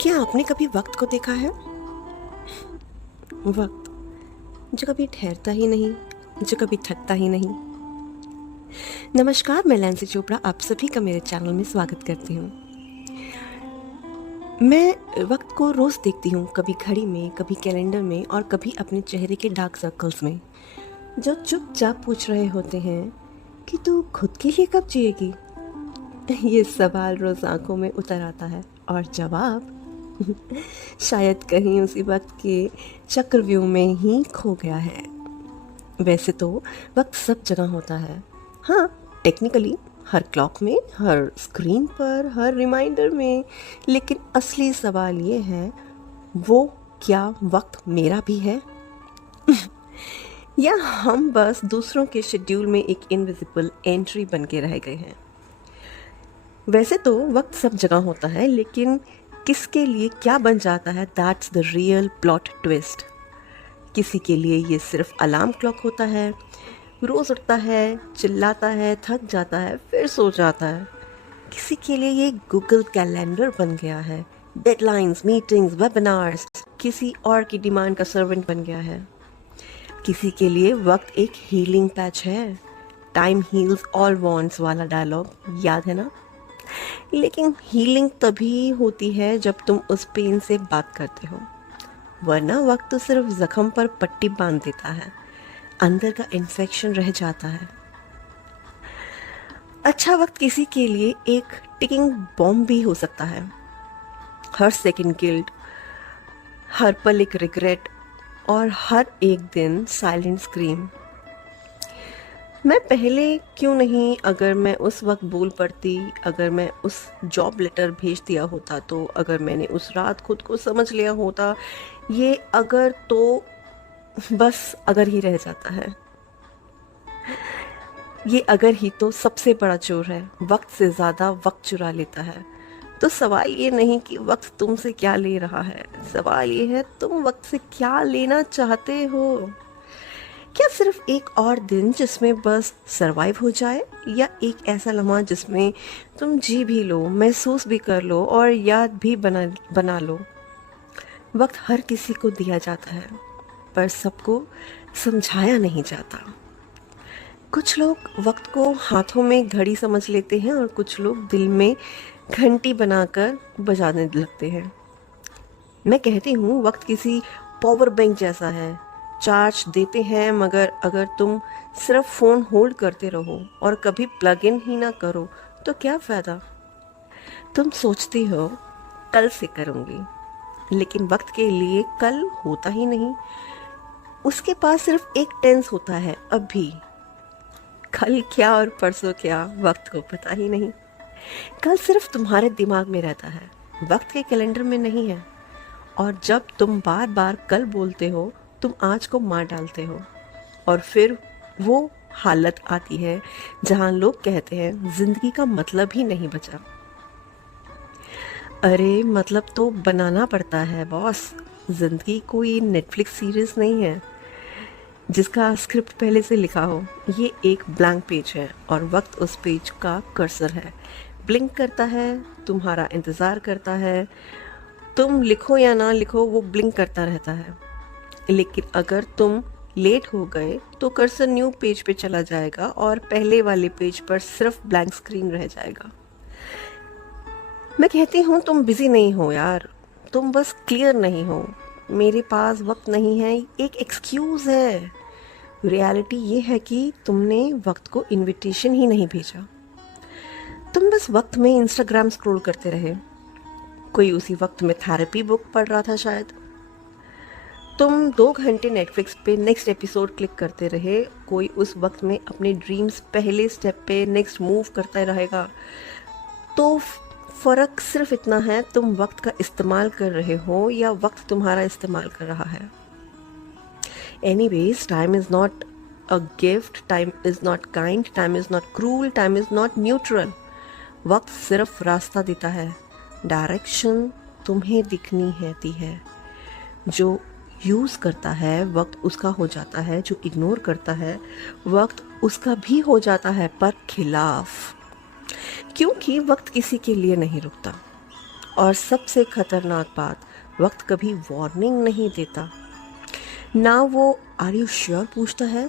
क्या आपने कभी वक्त को देखा है? वक्त जो कभी ठहरता ही नहीं, जो कभी थकता ही नहीं। नमस्कार, मैं लैंसी चोपड़ा आप सभी का मेरे चैनल में स्वागत करती हूँ। मैं वक्त को रोज़ देखती हूँ, कभी घड़ी में, कभी कैलेंडर में और कभी अपने चेहरे के डार्क सर्कल्स में, जो चुपचाप पूछ रहे होते हैं कि तू खुद के लिए कब जिएगी। ये सवाल रोज़ आंखों में उतर आता है और जवाब शायद कहीं उसी वक्त के चक्रव्यूह में ही खो गया है। वैसे तो वक्त सब जगह होता है, हाँ, टेक्निकली हर क्लॉक में, हर स्क्रीन पर, हर रिमाइंडर में, लेकिन असली सवाल ये है, वो क्या वक्त मेरा भी है? या हम बस दूसरों के शेड्यूल में एक इनविजिबल एंट्री बन के रह गए हैं? वैसे तो वक्त सब जगह होता है, लेकिन किसके लिए क्या बन जाता है, that's the real plot twist. किसी के लिए ये सिर्फ अलार्म क्लॉक होता है, रोज़ उठता है, चिल्लाता है, थक जाता है, फिर सो जाता है। किसी के लिए ये गूगल कैलेंडर बन गया है, डेडलाइंस, मीटिंग्स, वेबिनार्स, किसी और की डिमांड का सर्वेंट बन गया है। किसी के लिए वक्त एक हीलिंग पैच है, टाइम हील्स ऑल वॉन्ट्स वाला डायलॉग याद है ना? लेकिन हीलिंग तभी होती है जब तुम उस पेन से बात करते हो, वरना वक्त तो सिर्फ जख्म पर पट्टी बांध देता है, अंदर का इन्फेक्शन रह जाता है। अच्छा वक्त किसी के लिए एक टिकिंग बॉम्ब भी हो सकता है, हर सेकंड गिल्ट, हर पल एक रिग्रेट और हर एक दिन साइलेंट स्क्रीम। मैं पहले क्यों नहीं, अगर मैं उस वक्त बोल पड़ती, अगर मैं उस जॉब लेटर भेज दिया होता तो, अगर मैंने उस रात खुद को समझ लिया होता, ये अगर तो बस अगर ही रह जाता है। ये अगर ही तो सबसे बड़ा चोर है, वक्त से ज़्यादा वक्त चुरा लेता है। तो सवाल ये नहीं कि वक्त तुमसे क्या ले रहा है, सवाल ये है तुम वक्त से क्या लेना चाहते हो। क्या सिर्फ एक और दिन जिसमें बस सरवाइव हो जाए, या एक ऐसा लम्हा जिसमें तुम जी भी लो, महसूस भी कर लो और याद भी बना लो। वक्त हर किसी को दिया जाता है, पर सबको समझाया नहीं जाता। कुछ लोग वक्त को हाथों में घड़ी समझ लेते हैं और कुछ लोग दिल में घंटी बनाकर बजाने लगते हैं। मैं कहती हूँ वक्त किसी पावर बैंक जैसा है, चार्ज देते हैं, मगर अगर तुम सिर्फ फ़ोन होल्ड करते रहो और कभी प्लग इन ही ना करो तो क्या फ़ायदा। तुम सोचती हो कल से करूँगी, लेकिन वक्त के लिए कल होता ही नहीं। उसके पास सिर्फ एक टेंस होता है, अभी। कल क्या और परसों क्या वक्त को पता ही नहीं। कल सिर्फ तुम्हारे दिमाग में रहता है, वक्त के कैलेंडर में नहीं है। और जब तुम बार बार कल बोलते हो, तुम आज को मार डालते हो, और फिर वो हालत आती है जहां लोग कहते हैं जिंदगी का मतलब ही नहीं बचा। अरे मतलब तो बनाना पड़ता है बॉस। जिंदगी कोई नेटफ्लिक्स सीरीज नहीं है जिसका स्क्रिप्ट पहले से लिखा हो। ये एक ब्लैंक पेज है और वक्त उस पेज का कर्सर है, ब्लिंक करता है, तुम्हारा इंतज़ार करता है। तुम लिखो या ना लिखो, वो ब्लिंक करता रहता है। लेकिन अगर तुम लेट हो गए तो कर्सर न्यू पेज पे चला जाएगा और पहले वाले पेज पर सिर्फ ब्लैंक स्क्रीन रह जाएगा। मैं कहती हूँ तुम बिजी नहीं हो यार, तुम बस क्लियर नहीं हो। मेरे पास वक्त नहीं है एक एक्सक्यूज़ है। रियलिटी ये है कि तुमने वक्त को इनविटेशन ही नहीं भेजा। तुम बस वक्त में इंस्टाग्राम स्क्रॉल करते रहे, कोई उसी वक्त में थेरेपी बुक पढ़ रहा था शायद। तुम 2 घंटे नेटफ्लिक्स पे नेक्स्ट एपिसोड क्लिक करते रहे, कोई उस वक्त में अपने ड्रीम्स पहले स्टेप पे नेक्स्ट मूव करता रहेगा। तो फ़र्क सिर्फ इतना है, तुम वक्त का इस्तेमाल कर रहे हो या वक्त तुम्हारा इस्तेमाल कर रहा है। Anyways, time is not a gift, time is not kind, time is not cruel, time is not neutral. वक्त सिर्फ रास्ता देता है, डायरेक्शन तुम्हें दिखनी रहती है। जो यूज़ करता है वक्त उसका हो जाता है, जो इग्नोर करता है वक्त उसका भी हो जाता है, पर खिलाफ। क्योंकि वक्त किसी के लिए नहीं रुकता, और सबसे खतरनाक बात, वक्त कभी वार्निंग नहीं देता। ना वो आर यू श्योर पूछता है,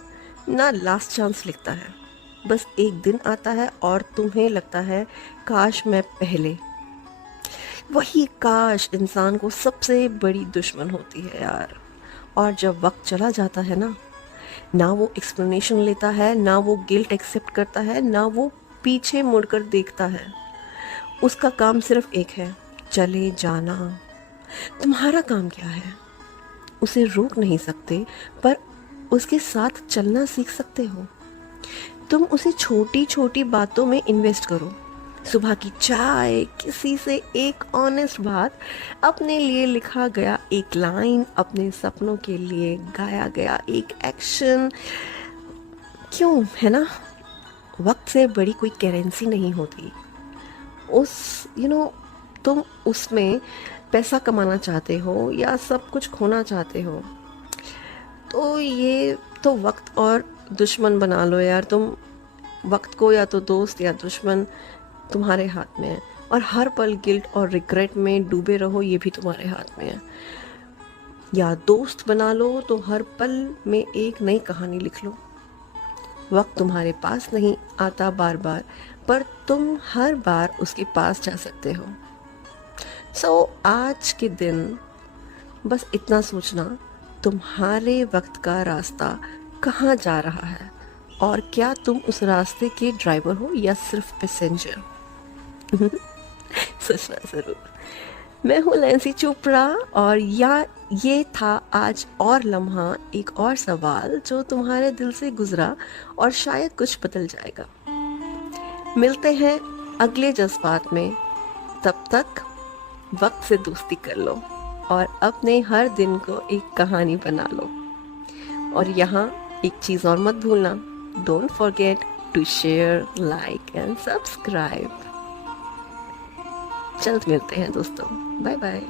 ना लास्ट चांस लिखता है। बस एक दिन आता है और तुम्हें लगता है काश मैं पहले। वही काश इंसान को सबसे बड़ी दुश्मन होती है यार। और जब वक्त चला जाता है ना वो एक्सप्लेनेशन लेता है, ना वो गिल्ट एक्सेप्ट करता है, ना वो पीछे मुड़कर देखता है। उसका काम सिर्फ एक है, चले जाना। तुम्हारा काम क्या है? उसे रोक नहीं सकते, पर उसके साथ चलना सीख सकते हो। तुम उसे छोटी छोटी बातों में इन्वेस्ट करो। सुबह की चाय, किसी से एक ऑनेस्ट बात, अपने लिए लिखा गया एक लाइन, अपने सपनों के लिए गाया गया एक एक्शन। क्यों, है ना? वक्त से बड़ी कोई करेंसी नहीं होती। उस तुम उसमें पैसा कमाना चाहते हो या सब कुछ खोना चाहते हो, तो ये तो वक्त और दुश्मन बना लो यार। तुम वक्त को या तो दोस्त या दुश्मन, तुम्हारे हाथ में है। और हर पल गिल्ट और रिग्रेट में डूबे रहो, ये भी तुम्हारे हाथ में है। या दोस्त बना लो तो हर पल में एक नई कहानी लिख लो। वक्त तुम्हारे पास नहीं आता बार बार, पर तुम हर बार उसके पास जा सकते हो। आज के दिन बस इतना सोचना, तुम्हारे वक्त का रास्ता कहाँ जा रहा है, और क्या तुम उस रास्ते के ड्राइवर हो या सिर्फ पैसेंजर? सोचना जरूर। मैं हूँ नैन्सी चोपड़ा, और ये था आज और लम्हा, एक और सवाल जो तुम्हारे दिल से गुजरा और शायद कुछ बदल जाएगा। मिलते हैं अगले जज्बात में। तब तक वक्त से दोस्ती कर लो और अपने हर दिन को एक कहानी बना लो। और यहाँ एक चीज़ और मत भूलना, don't forget to share, like and subscribe. जल्द मिलते हैं दोस्तों, बाय बाय।